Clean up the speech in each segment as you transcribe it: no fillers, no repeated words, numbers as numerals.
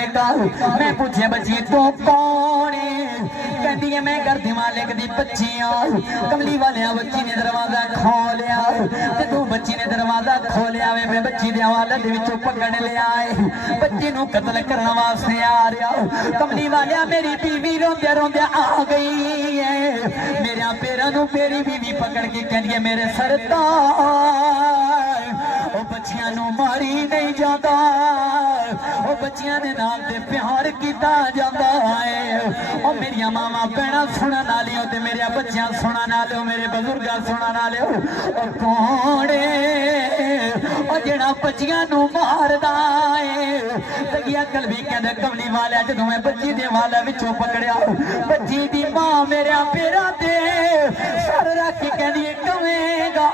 بیٹا میں پوچھے بچی تو کون ہے کہندی ہے میں گھر دی مالک دی بچی ہاں کملی والیاں بچی نے دروازہ کھولیا جدوں بچی نے دروازہ کھولیا میں بچی دے حوالے دے وچوں پکڑ لیا ہے بچی نو قتل کرن واسطے آ رہا کملی والیاں میری بیوی روندے روندے آ گئی ہے میرے پیراں نو میری بیوی پکڑ کے کہندی ہے میرے سرتاج او بچیاں نو ماری نہیں جاتا او بچیاں نے نال تے پیار کیتا جاتا ہے او میری ماما بہنا سنن والیاں تے میرے بچیاں سنن والے میرے بزرگاں سنن والے او کون او جڑا بچیاں نو ماردا ہے تگیا قلبی کہندا کملی والا جدوں میں بچی دے والا وچوں پکڑیا بچی دی ماں میرے پیراں تے سر رکھ کے کہندی کمیں گا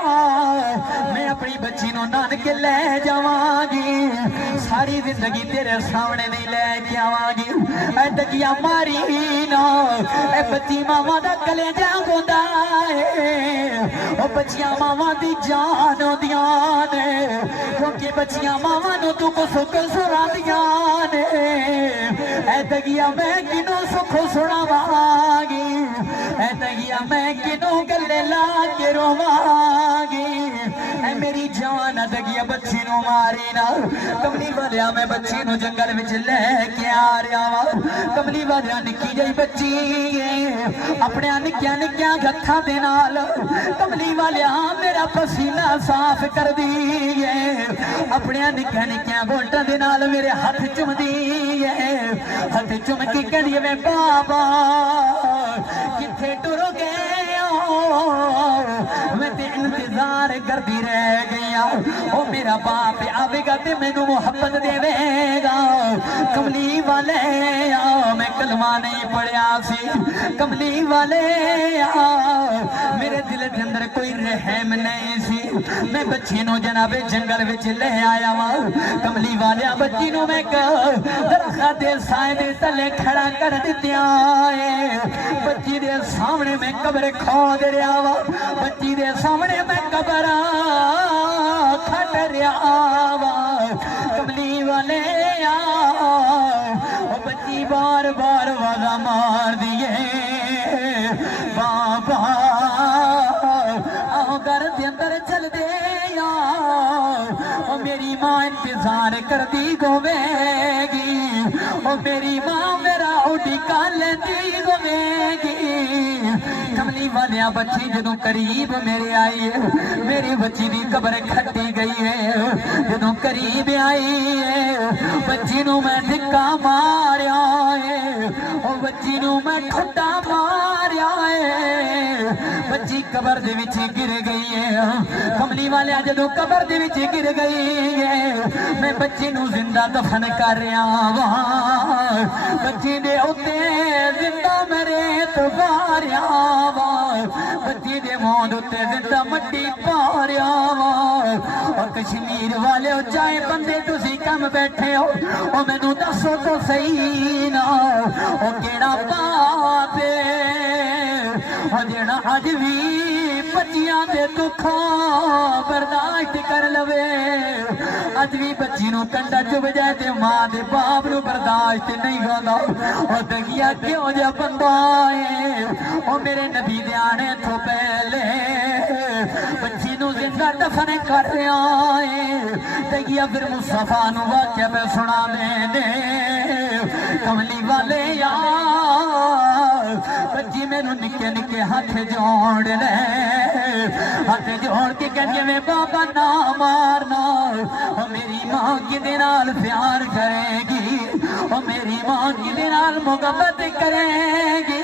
میں اپنی بچی نو نانکے لے جاواں گی ساری زندگی تیرے سامنے نہیں لے کے آواں گی اے تگیا ماری نا اے بچی ماما دا کلیجہ گوندا ہے او بچیاں ماما دی جان ہوندیاں نے کیونکہ بچیاں ماما نو تو کو سکھ سناندیاں نے اے تگیا میں کنوں سکھ سناواں گی اے تگیا میں کنوں گلے لا کے رواں گی اے میری جان تگیا بچی نو ماری نا کملی والیا میں بچی نو جنگل وچ لے کے آ رہا وا کملی والیا نکی جئی بچی اپنے نکیاں نکیاں ہتھاں دے نال کملی والیا میرا پسینہ صاف کر دی اپنے نکیاں نکیاں گھونٹاں دے نال میرے ہاتھ چوم دی ہاتھ چوم کے کہندی میں بابا کتھے ٹر گئے میں تے انتظار کردی رہ گیا او میرا باپ آوے گا تے مینوں محبت دے گا کملی والے میں کلمہ نہیں پڑھیا سی کملی والے میرے دل دے اندر کوئی رحم نہیں سی میں بچی نو جناب جنگل وچ لے آیا وا کملی والیا بچی نو میں درخت دے سائے دے تلے کھڑا کر دتیا بچی دے سامنے میں قبر کھود رہا وا بچی دے سامنے میں قبر کھٹ رہا وا کملی والے بچی بار بار وازا مار دیے بابا آؤ گھر دے اندر چل دے او میری ماں انتظار کر دی گوے گی او میری ماں میرا اٹھی کال دی گوے گی کملی والیا بچی جدوں قریب میرے آئی ہے میری بچی دی قبر کھٹی گئی ہے جدوں قریب آئی ہے بچی نو میں دھکا ماریا ہے او بچی نو میں ٹھڈا ماریا ہے بچی قبر دے وچ گر گئی ہے کملی والیا جدوں قبر دے وچ گر گئی ہے میں بچی نو زندہ دفن کر رہا وا بچی دے اوتے زندہ میرے تواریا وا بچی دے موت اوتے زندہ مٹی پاریا وا اور کشمیر والے چاہے بندے تسی کم بیٹھے ہو او مینوں دسو تو صحیح نا او کیڑا باپ او جڑا اج وی بچیاں دے دکھاں برداشت کر لوے اج بھی بچی نو کنڈا چب جائے تے ماں دے باپ نو برداشت نہیں ہوندا او دگیا کیوں جا بندہ ہے او میرے نبی دے آنے تو پہلے بچی نو زندہ دفن کر رہا ہے دگیا پھر مصطفیٰ نو واقعہ پہ سنا دے کملی والے یار بچی مینوں نکے نکے ہاتھ جوڑ لے ہاتھ جوڑ کے کہنے میں بابا نہ مارنا او میری ماں کدے نال پیار کرے گی او میری ماں کدے نال محبت کرے گی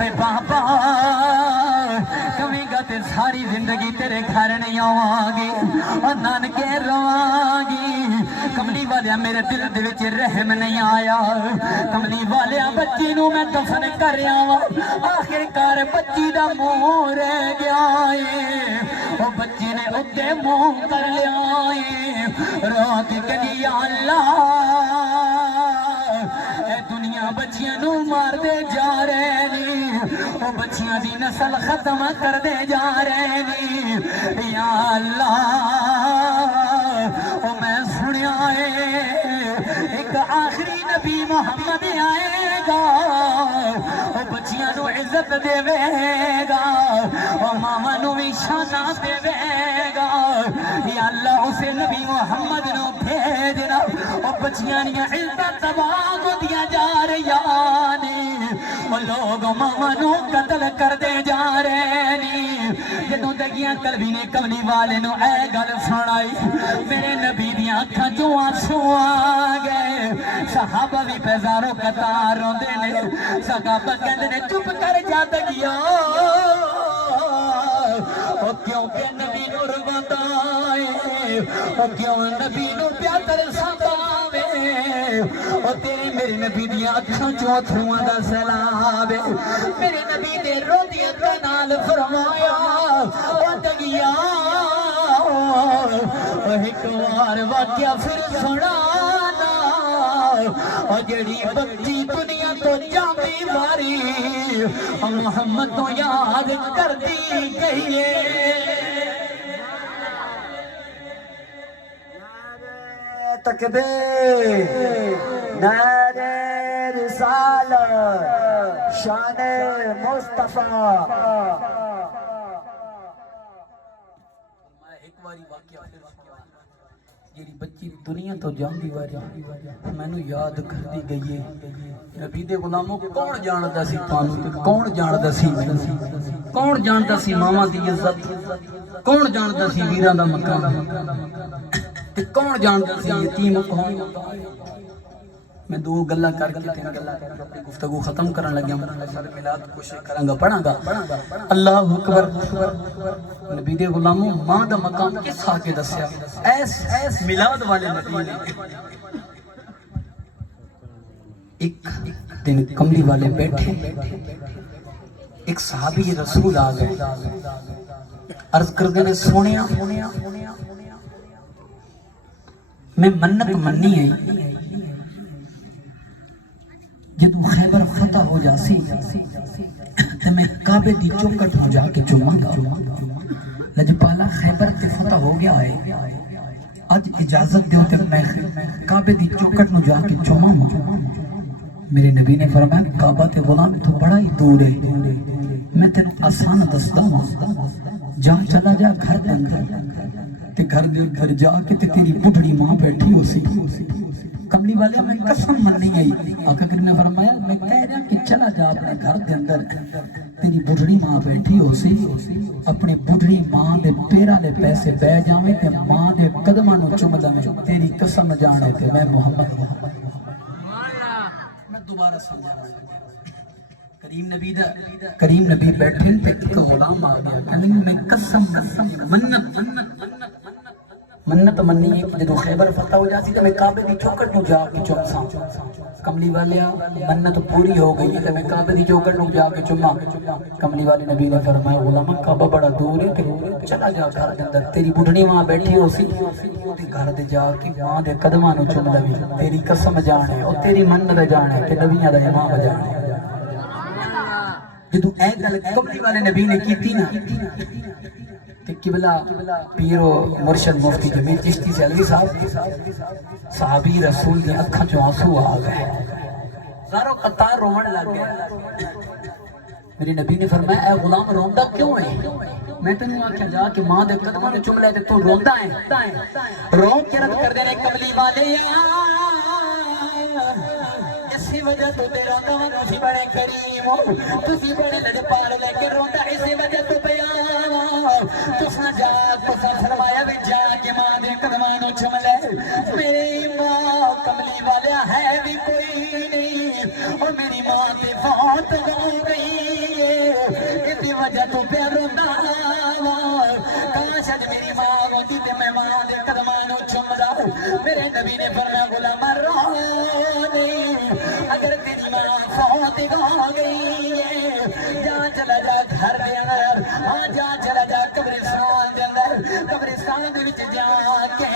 اے بابا کمی گا تے ساری زندگی تیرے گھر نہیں آواں گی اور نانکے رواں گی کملی والیا میرے دل دے وچ رحم نہیں آیا کملی والیا بچی نو میں دفن کر رہا وا آخر کار بچی دا منہ رہ گیا ہے او بچی نے اتے منہ کر لیا ہے رات کہی یا اللہ اے دنیا بچیاں نو مار دے جا رہے نی او بچیاں دی نسل ختم کر دے جا رہے نی یا اللہ او میں سنیا ہے ایک ایک آخری نبی محمد آئے گا او بچیاں نو عزت دے گا او ماما نو بھی شانہ دے گا یا اللہ اسے نبی محمد نو بھیجنا او بچیاں نیا عزت تباہ دیا جا رہی او لوگ ماما نو قتل کر دے جا رہے نی جدوں دگیاں قلبی نے کملی والے نو اے گل سنائی میرے نبی دیاں اکھاں چوں آنسو آ گئے صحابہ بھی پیزاروں قطار روندے نے صحابہ کہندے نے چپ کر جا دگیا او کیوں کہ نبی نو رواندا اے او کیوں نبی نو پیار ساتاوے او تیری میری نبی دیاں اکھاں چوں اتھرواں دا سیلاب میرے نبی دے روندیاں دے نال فرمایا او دگیا ایک وار واقعہ پھر سنانا اور جڑی بچی دنیا تو جامی ماری محمد تو یاد کر دی گئی نعرہ تکبیر نعرہ رسالت شان مصطفیٰ ایک واری واقعہ جیڑی بچی دنیا تو جاندی واری مینوں یاد کردی گئی ہے نبی دے غلاموں کون جاندا سی تانوں تے کون جاندا سی کون جاندا سی ماواں دی عزت کون جاندا سی ویراں دا مقام تے کون جاندا سی یتیم کون میں دو گلاں کر کے تین گلاں کر کے اپنی گفتگو ختم کرن لگا میں سارے میلاد کوشش کراں گا پڑھاں گا اللہ اکبر نبی دے غلاموں ماں دا مقام کس آ کے دسیا ایس میلاد والے نبی نے ایک دن کملی والے بیٹھے ایک صحابی رسول آ گئے عرض کردے نے سونیا میں منت مننی ہے جدو خیبر فتح ہو جاسی تو میں کعبے دی چوکٹ ہو جا کے چوماں گا لجپالا خیبر تے فتح ہو گیا ہے آج اجازت دیو تے میں کعبے دی چوکٹ ہو جا کے چوماں میرے نبی نے فرمایا کعبہ تے غلام تو بڑا ہی دور ہے میں تینوں آسان دستا ہوں جا چلا جا گھر دے اندر تے گھر جا کے تے تیری بڑھڑی ماں بیٹھی ہو سی کملی والے میں قسم من نہیں آئی آقا کریم نے فرمایا میں کہہ رہا کہ چلا جا اپنے گھر دے اندر تیری بڑھڑی ماں بیٹھی ہو سی اپنے بڑھڑی ماں دے پیرا لے پیسے بہ جاویں تے ماں دے قدماں نو چوم جاویں تیری قسم جانے تے میں محمد میں دوبارہ سمجھا کریم نبی بیٹھے تے ایک غلام آ گیا کہنے میں قسم منت مننی ہے کہ جدو خیبر فتح ہو جاتی تو میں کعبے دی چوکٹ نو جا کے چومساں کملی والیا منت پوری ہو گئی ہے تو میں کعبے دی چوکٹ نو جا کے چوماں کملی والے نبی نے فرمایا غلام کعبہ بڑا دور ہے تے چلا جا گھر دے اندر تیری بڈھڑی ماں بیٹھی ہو سی تے گھر دے جا کے ماں دے قدماں نو چوم لوی تیری قسم جانے او تیری منت جانے کہ نبیاں دا امام جانے جدو اے گل کملی والے نبی نے کیتی نا کہ قبلہ پیر و مرشد مفتی جمیل چشتی سے علوی صاحب صحابی رسول نے اکھاں چوں آنسو آ گئے زارو قطار رومن لگ گئے میرے نبی نے فرمایا اے غلام روندا کیوں ہے میں تینوں آکھیا جا کہ ماں دے قدماں نے چوم لے تے تو روندا ہے رو کے رد کر دے کملی والے اسی وجہ تو تیرا دواں تسی بڑے کریم ہو تسی بڑے لجپال لے کے روندا اسی وجہ تو بیان تسا جا تسا فرمایا بھی جا کے ماں دے قدماں نو چوم لے میری ماں کملی والا ہے بھی کوئی نہیں اور میری ماں تے فوت ہو گئی ہے اسی وجہ تو پہ روندا کاش اج میری ماں ہوندی تے میں ماں دے قدماں نو چومدا میرے نبی نے فرمایا غلام رو نہیں اگر تیری ماں فوت ہو گئی ہے جا چلا جا گھر دے اندر ہاں جا چلا جا قبرستان دے اندر قبرستان دے وچ جا کے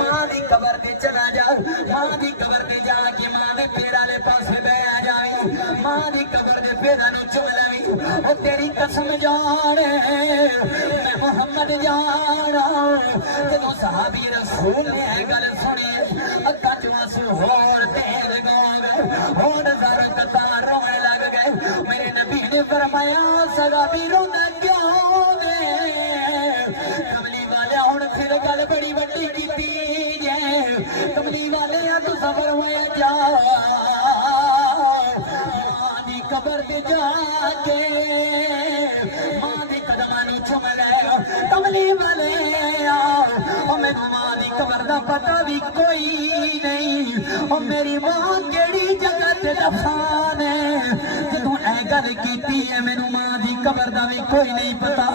ماں دی قبر تے چلا جا ماں دی قبر تے جا کے ماں دے پیراں دے پاسے بیٹھ جاویں ماں دی قبر دے پیراں نو چوم لویں او تیری قسم جان میں محمد جانا جدوں صحابی رسول نے گل سنی اکھاں چوں اور تیز گوا گئے اور زر قطار رونے لگ گئے میرے نبی نے فرمایا سگا بھی رونا کیوں وے کملی والے ہن پھر گل بڑی وڈی کیتی جے کملی والے تو سفر ہویا جا ماں دی قبر تے جا کے ماں دی قدمانی چوم لے کملی والے او مینوں ماں دی قبر دا پتہ بھی کوئی نہیں او میری ماں کیڑی جگہ تے دفن ہے جدوں اے گل کیتی ہے مینوں ماں دی قبر دا بھی کوئی نہیں پتا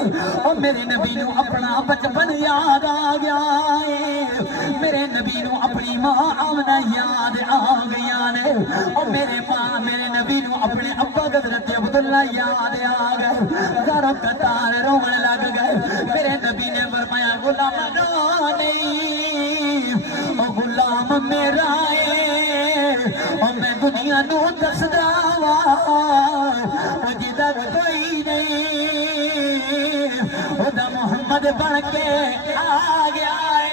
او میرے نبی نوں اپنا بچپن یاد آ گیا ہے میرے نبی نوں اپنی ماں آمنہ یاد آ گیا نے او میرے ماں میرے نبی نوں اپنے ابا حضرت عبداللہ یاد آ گئے زاروں قطار رونے لگ گئے میرے نبی نے فرمایا غلام نا نہیں او غلام میرا ہے او میں دنیا نو دسدا وا او جدر کوئی نہیں او دا محمد بن کے آ گیا ہے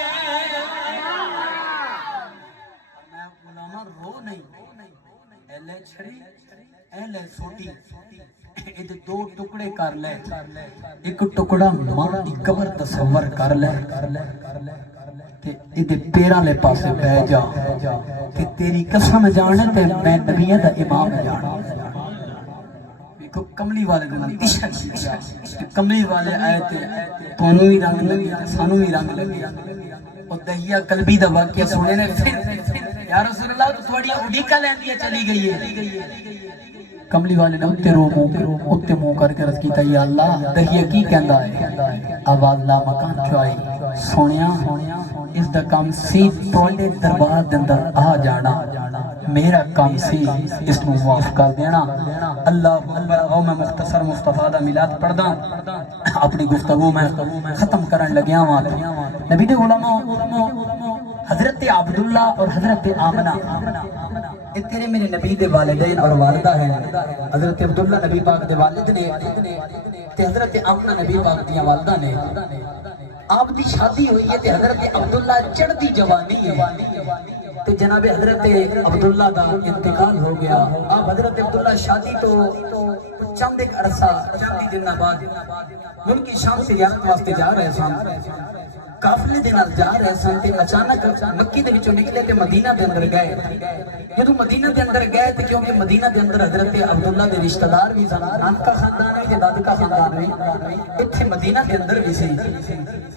میں غلام رو نہیں اہلے چھڑی اہلے سوٹی ایدے دو ٹکڑے کر لے ایک ٹکڑا ماں دی قبر تصور کر لے تے ایدے پیراں لے پاسے بہ جا تے تیری قسم جانے تے میں نبیہ دا امام جانا دیکھو کملی والے گناہ عشق کملی والے آئے تے تونوں بھی رنگ لگی سانوں بھی رنگ لگی اور دہیہ قلبی دا واقعہ سنے نے پھر یا رسول اللہ تو تھوڑی اڈیکا لیندی چلی گئی ہے کملی والے نے اتے منہ کر کے رس کیتا یا اللہ دہیہ کی کہندا ہے آواز لا مکان چوائی سونیا اس دا کام سی توڑے دربار دے اندر آ جانا میرا کام سی اس نو معاف کر دینا اللہ او میں مختصر مصطفیٰ دا میلاد پڑھ دا اپنی گفتگو میں ختم کرن لگیا ہوں نبی دے علماء حضرت عبداللہ اور حضرت آمنہ یہ تیرے میرے نبی دے والدین اور والدہ ہیں حضرت عبداللہ نبی پاک دے والد نے تے حضرت آمنہ نبی پاک دیا والدہ نے آپ دی شادی ہوئی ہے تے حضرت عبداللہ چڑھتی جوانی ہے تے جناب حضرت عبداللہ دا انتقال ہو گیا آپ حضرت عبداللہ شادی تو چند ایک عرصہ چندی دن بعد ملکی شام سے زیارت واسطے جا رہے سن قافلے دے نال جا رہے سن تے اچانک مکی دے وچوں نکلے تے مدینہ دے اندر گئے جدوں مدینہ دے اندر گئے تے کیونکہ مدینہ دے اندر حضرت عبداللہ دے رشتہ دار بھی سن نات کا خاندان ہے یا داد کا خاندان ہے ایتھے مدینہ دے اندر بھی سی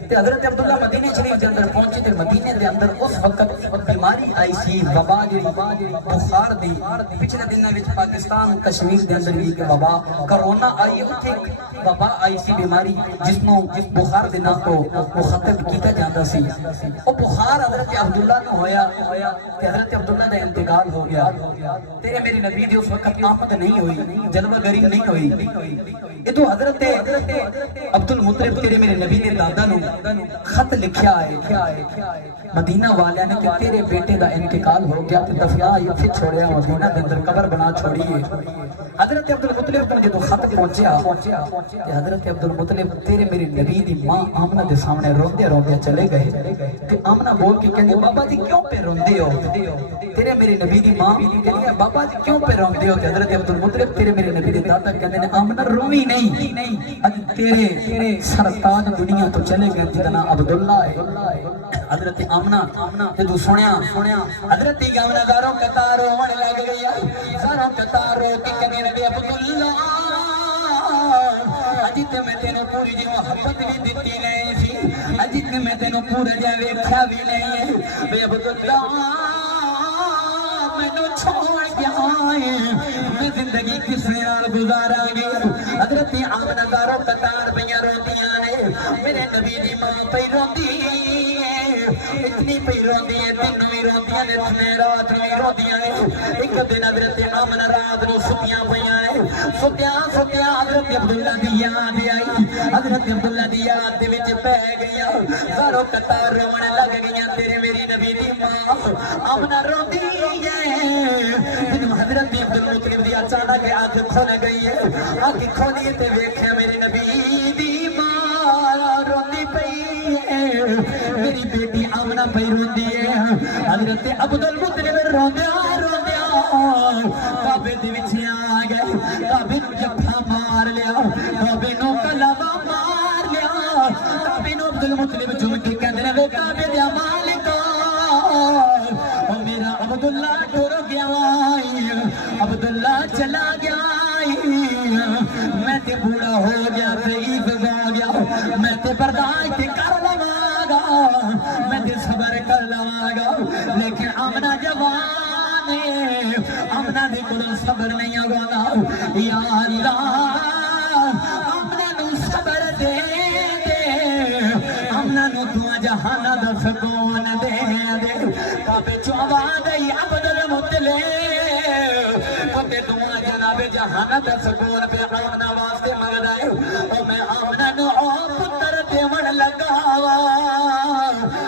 تے حضرت عبداللہ مدینہ شریف دے اندر پہنچے تے مدینہ دے اندر اس وقت بیماری آئی سی وبا جڑی بخار دی پچھلے دنوں وچ پاکستان کشمیر دے اندر بھی وبا کرونا آئی اوتھے وبا آئی سی بیماری جس نو بخار دے نام تو مخاطب کیتا جاتا سی او بخار حضرت عبداللہ نو ہویا تے حضرت عبداللہ دا انتقال ہو گیا تیرے میری نبی دی اس وقت آمد نہیں ہوئی جلوہ گری نہیں ہوئی یہ تو حضرت عبد المطلب تیرے میرے نبی نے دادا نو خط لکھیا ہے مدینہ والیاں نے کہ تیرے بیٹے دا انتقال ہو گیا تے دفیا ایتھے چھوڑیا مدینہ دے اندر قبر بنا چھوڑی ہے حضرت عبد المطلب کو جدوں خط پہنچیا تے حضرت عبد المطلب تیرے میرے نبی دی ماں آمنہ دے سامنے روندے روندے چلے گئے تے آمنہ بول کے کہندے بابا جی کیوں پہ روندے ہو تیرے میرے نبی دی ماں کہندی بابا جی کیوں پہ روندے ہو تے حضرت عبد المطلب تیرے میرے نبی دے دادا کہندے نے آمنہ روی نہیں اج تیرے سرتاج دنیا تو چلے گئے جدا نام عبداللہ ہے حضرت آمنہ جدوں سنیا حضرت آمنہ زاروں قطار رونے لگ گئی زاروں قطار رو کے کہنے لگے عبداللہ اج تے میں تینوں پوری جی محبت بھی دتی نہیں سی اج تے میں تینوں پورا جا ویکھیا بھی نہیں بے عبداللہ مینوں چھوڑ گیا میں زندگی کس نال گزاراں گی حضرت آمنہ زاروں قطار پیاں روندیاں نے میرے نبی دی ماں پئی روندی اتنی پئی روندی ہے دن بھی روندیاں نے اتنے رات بھی روندیاں نے ایک دن حضرت آمنہ رات نو ستیاں پیاں نے ستیاں حضرت عبداللہ دی یاد آئی حضرت عبداللہ دی یاد دے وچ پہ گئیاں زاروں قطار رونے لگ گئیاں تیرے میری نبی دی ماں آمنہ روندی ہے حضرت عبد المطلب دی اچانک آنکھ کھل گئی ہے آنکھ کھولی تے ویکھیا میری نبی دی ماں روندی پئی ہے میری بیٹی آمنہ پئی روندی ہے حضرت عبد المطلب روندیا روندیا کعبے دے وچ آ گئے کعبے نوں جفا مار لیا کعبے نوں کلمہ مار لیا کعبے نوں عبد المطلب جھوم کے کہندے رہے کعبے دا مالکا او میرا عبداللہ ٹر گیا عبداللہ چلا گیا میں تے بوڑھا ہو گیا ضعیف ہو گیا میں تے برداشت کر لواں گا میں تے صبر کر لواں گا لیکن آمنہ جوان ہے آمنہ دے کولوں صبر نہیں ہوگا یا اللہ آمنہ نو صبر دے دے آمنہ نو دعا جہانہ دا سکون دے دے کعبے چوں آواز آئی عبد المطلب کعبے دعا جناب جہانہ دا سکون پہ آمنہ واسطے مگد آئے او میں آمنہ نو پتر دیون لگاوا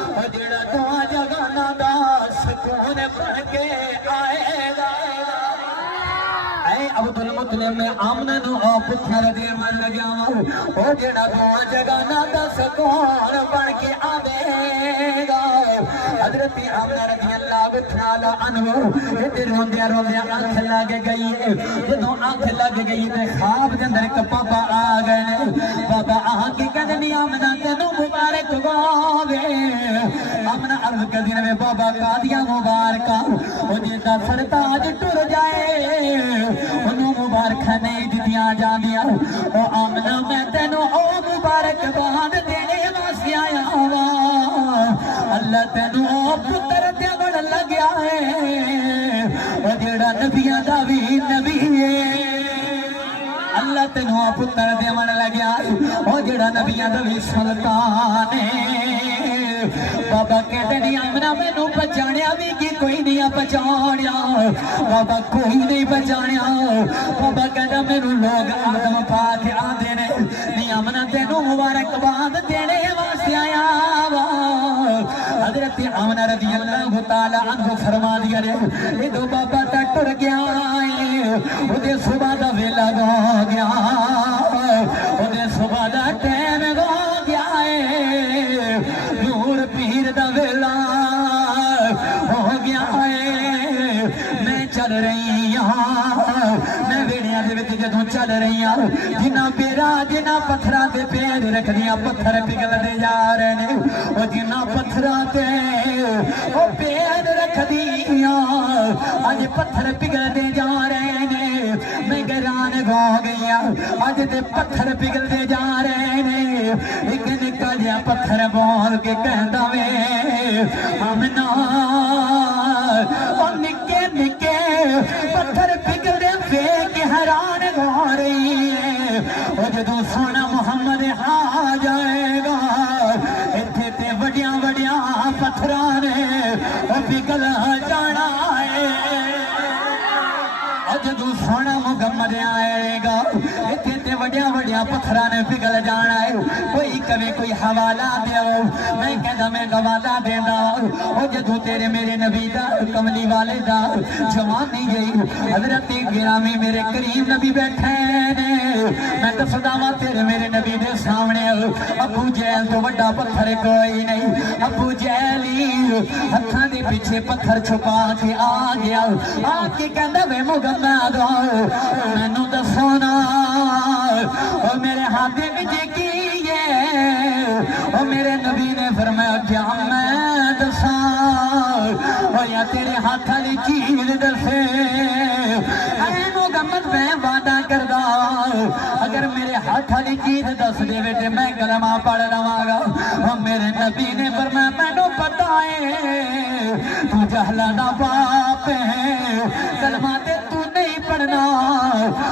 او جڑا دعا جہانہ دا سکون پڑھ کے آئے گا اے عبد المطلب میں آمنہ نو پتر دیون لگاوا او جڑا دعا جہانہ دا سکون پڑھ کے آئے گا حضرت آمنہ رضی اللہ تعالی عنہ ادھر روندیا روندیا آنکھ لگ گئی جدوں آنکھ لگ گئی تے خواب دے اندر ایک بابا آ گئے بابا آ کے کہندے آمنہ تینوں مبارک ہووے آمنہ عرض کردی نے بابا قادیاں مبارکہ او جے دا سرتاج ٹر جائے اونوں مبارک نہیں دتیاں جاندیاں او آمنہ میں تینوں او مبارک باد دینے واسطے آیا ہاں اللہ تینوں پتر دیون لگیا ہے او جڑا نبیاں دا وی نبی ہے اللہ تینوں پتر دیون لگیا ہے او جڑا نبیاں دا وی سلطان ہے بابا کہتے نہیں آمنہ میں نو پہچانیا بھی کی کوئی نہیں پہچانیا بابا کوئی نہیں پہچانیا بابا کہتا میں نو لوگ آدم پاک آدھے نے نہیں آمنہ تینوں مبارک باد دینے واسطے آیا حضرت آمنہ رضی اللہ تعالی عنہ فرما دیا رہے یہ دو بابا تا ٹر گیا ہے ادھے صبح دا ویلا گو گیا ادھے صبح دا ٹیم گو گیا ہے نور پیر دا ویلا ہو گیا ہے میں چل رہی ہاں میں ویڑیاں دے وچ جدوں چل رہی ہاں جنہ پیرا جنہ پتھراں تے پیر رکھ دیاں پتھر پگھل دے جا رہے نے او جنہ پتھراں تے او پیر رکھ دیاں اج پتھر پگھل دے جا رہے نے میں گران ہو گیا اج تے پتھر پگھل دے جا رہے نے ایک نکا جہا پتھر بول کے کہندا وے آمنہ او نکے نکے پتھر پگھل دے ویکھ حیران ہو رہی ہے او جدوں سونا محمد آ جائے گا ایتھے تے وڈیاں وڈیاں پتھراں نے او پگھل جانا ہے جدوں سونا محمد آئے گا ایتھے تے وڈیاں وڈیاں پتھراں نے پگھل جانا ہے کوئی کبھی کوئی حوالہ دیو میں کہندا میں گوالا دیندا او جدوں تیرے میرے نبی دا کملی والے دا جوانی گئی حضرت گرامی میرے کریم نبی بیٹھے نے میں دسدا وا تیرے میرے نبی دے سامنے ابو جہل تو بڑا پتھر کوئی نہیں ابو جہلی ہتھاں دے پیچھے پتھر چھپا کے آ گیا آ کے کہندا وے محمد مینوں دسونا او میرے ہاتھ وچ کی ہے او میرے نبی نے فرمایا کیا میں دساں او یا تیرے ہاتھ والی چیز دسے اے محمد میں وعدہ کردا اگر میرے ہاتھ والی چیز دس دے تے میں کلمہ پڑھ لواں گا او میرے نبی نے فرمایا مینوں پتہ ہے تو جہلاں دا باپ ہے کلمہ تے تو نہیں پڑھنا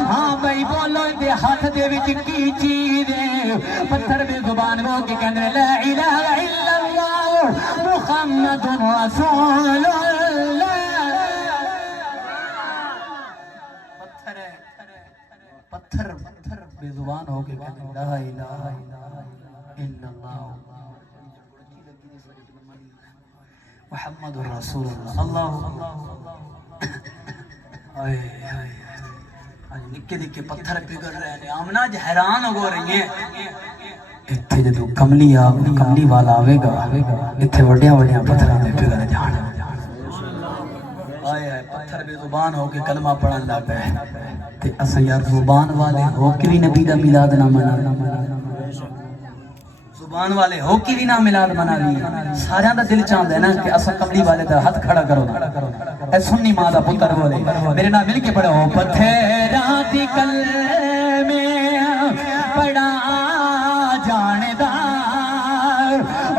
ہاں بھائی بولو دے ہاتھ دے وچ کی چیز ہے پتھر دے زبان ہو کے کہنے لا الہ الا اللہ محمد رسول اللہ پتھر بے زبان ہو کے کہنے لا الہ الا اللہ محمد رسول اللہ نکے نکے پتھر پگھل رہے ہیں آمنہ حیران ہو رہی ہیں اتھے جدو کملی والا آوے گا اتھے وڈیاں وڈیاں پتھراں دے پگھل جان آیا ہے پتھر بے زبان ہو کے کلمہ پڑھن لگ گئے تے اساں یار زبان والے ہو کے بھی نبی دا میلاد نہ منا زبان والے ہو کے بھی نہ میلاد منا لی سارا دا دل چاہتا ہے نا کہ اساں کملی والے دا ہاتھ کھڑا کرو اے سنی ماں دا پتر بولے میرے نال مل کے پڑھو پتھراں دی کلمے پڑھا جاندا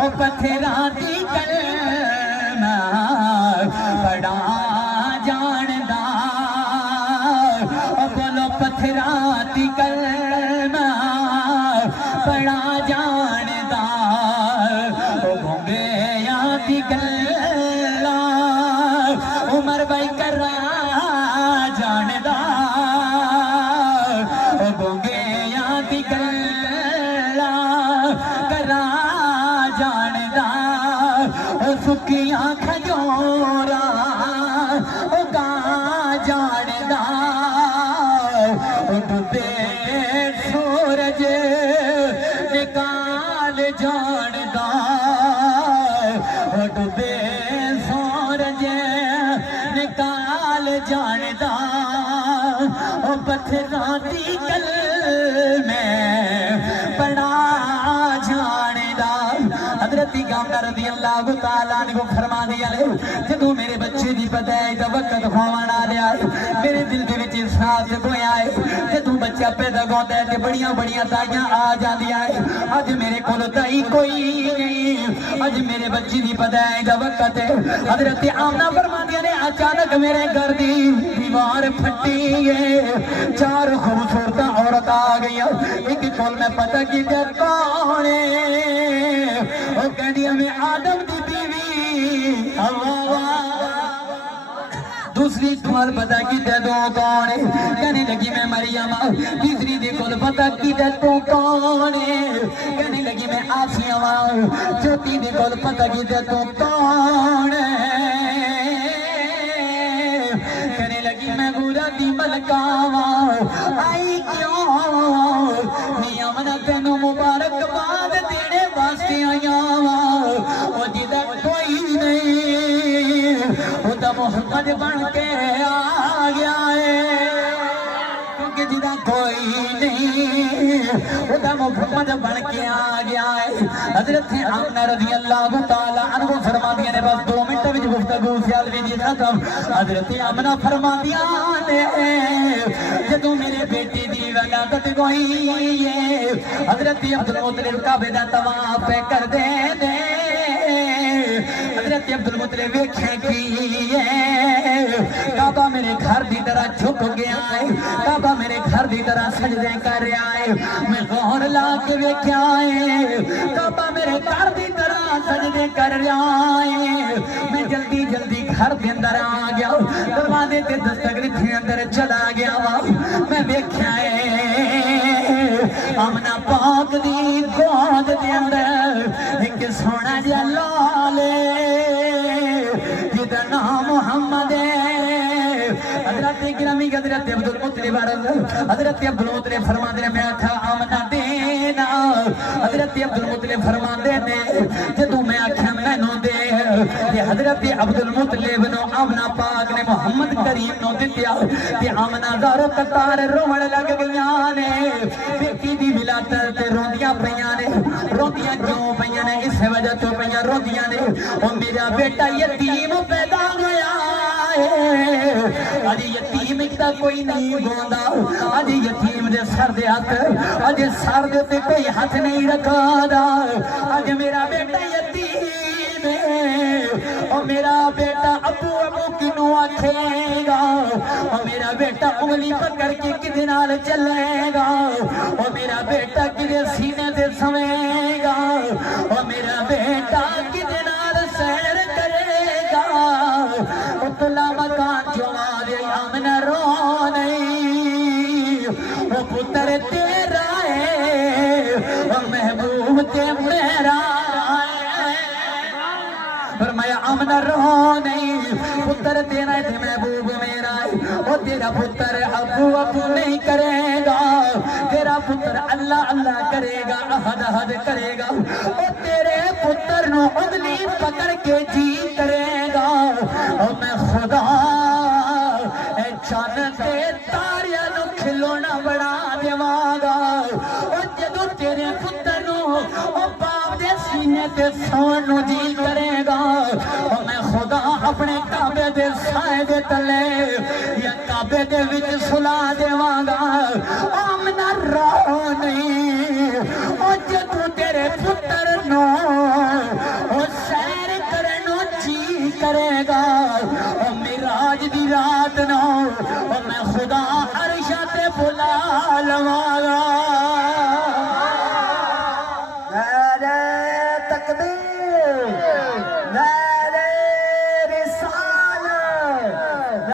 او پتھراں دی کلمہ پڑھا جاندا او بولو پتھراں دی کلمہ پڑھا جاندا او گونگیاں دی گلاں عمر بھائی کرا جاندا او گونگیاں دی گلاں کرا جاندا او سکیاں کھجوراں او گا جاندا او ڈوبے سورج نکال جاندا او ڈوبے سورج نکال جاندا او پتھراں دی کلمے پڑھا جاندا حضرت گامدہ رضی اللہ تعالیٰ عنہ فرما دیا لے جدو میرے بچے دی پیدائش دا وقت ہوਣ آ رہا ہے میرے دل دے وچ احساس ہویا ہے جدو بچہ پیدا ہوندا ہے تے بڑیاں بڑیاں دائیاں آ جاندیاں ہے اج میرے کول دائی کوئی نہیں اج میرے بچے دی پیدائش دا وقت ہے حضرت آمنہ فرماندیاں نے اچانک میرے گھر دی دیوار پھٹی ہے چار خوبصورت عورت آ گئی ایک کول میں پتہ کیتا کون ہے او کہندی میں آدم دی بیوی حوا دوسری کول پتہ کیتا تو کون ہے کہنے لگی میں مریم تیسری دے کول پتہ کیتا تو کون ہے کہنے لگی میں آسیہ چوتھی دے کول پتہ کیتا تو کون ہے کہنے لگی میں گورا دی ملکاواں آئی کیوں نیام نہ تینوں مبارک باد دینے واسطے آیا وہ جدہ کوئی نہیں وہ تا محمد بن کے آ گیا ہے کیونکہ جدہ کوئی نہیں وہ تا محمد بن کے آ گیا ہے حضرت آمنہ رضی اللہ تعالیٰ عنہ فرما دیا نے بس 2 منٹ میں گفتگو خیال بھی دی ختم حضرت آمنہ فرما دیا نے جدو میرے بیٹی دی ولادت ہوئی ہے حضرت عبدالمطلب کعبے دا طواف کر دے حضرت عبدالمطلب ویکھے کی ہے کعبہ میرے گھر دی طرح جھک گیا ہے کعبہ میرے گھر دی طرح سجدے کر رہا ہے میں غور لا کے ویکھیا ہے کعبہ میرے گھر دی طرح سجدے کر رہا ہے میں جلدی جلدی گھر دے اندر آ گیا دروازے تے دستک رکھے اندر چلا گیا میں ویکھیا ہے آمنہ پاک دی گود دے اندر ایک سونا جا لال جدا نام محمد ہے حضرت گرامی حضرت عبدالمطلب حضرت عبدالمطلب فرما دے میں آکھا آمنہ دینا حضرت عبدالمطلب فرما دے جدو میں آکھا میں نو دے حضرت عبدالمطلب نو آمنہ پاک نے محمد کریم نو دتیا تے آمنہ دارو قطار روڑ لگ گیاں نے بیٹی دی ولادت تے روندیاں پیاں نے روندیاں کیوں پیاں نے اس وجہ تو پیاں روندیاں نے او میرا بیٹا یتیم پیدا ہویا ہے آج یتیم اکتا کوئی نہیں گوندا آج یتیم دے سر دے ہاتھ آج سر دے تے کوئی ہاتھ نہیں رکھا دا آج میرا بیٹا یتیم ہے اور میرا بیٹا ابو ابو کنو آکھے گا اور میرا بیٹا انگلی پکڑ کے کدے نال چلے گا اور میرا بیٹا کدے سینے دے سویں گا اور میرا بیٹا کدے نال سیر کرے گا اتلا مکان جو آدھے آمنہ رو نہیں وہ پتر تیرا ہے وہ محبوب تے میرا فرمایا آمنہ رو نہیں پتر تیرا ہے تے محبوب میرا ہے وہ تیرا پتر ابو ابو نہیں کرے گا تیرا پتر اللہ اللہ کرے گا احد احد کرے گا وہ تیرے پتر نو انگلی پکڑ کے جی کرے گا اور میں خدا تے تاریاں نو کھلونا بنا دیواں گا او جدوں تیرے پتر نو او باپ دے سینے تے سون نو جی کرے گا او میں خدا اپنے کعبے دے سائے دے تلے یا کعبے دے وچ سلا دیواں گا آمنا رو نہیں او جدوں تیرے پتر نو او سیر کرنو جی کرے گا او معراج دی رات نو او میں خدا عرش تے بلا لواں گا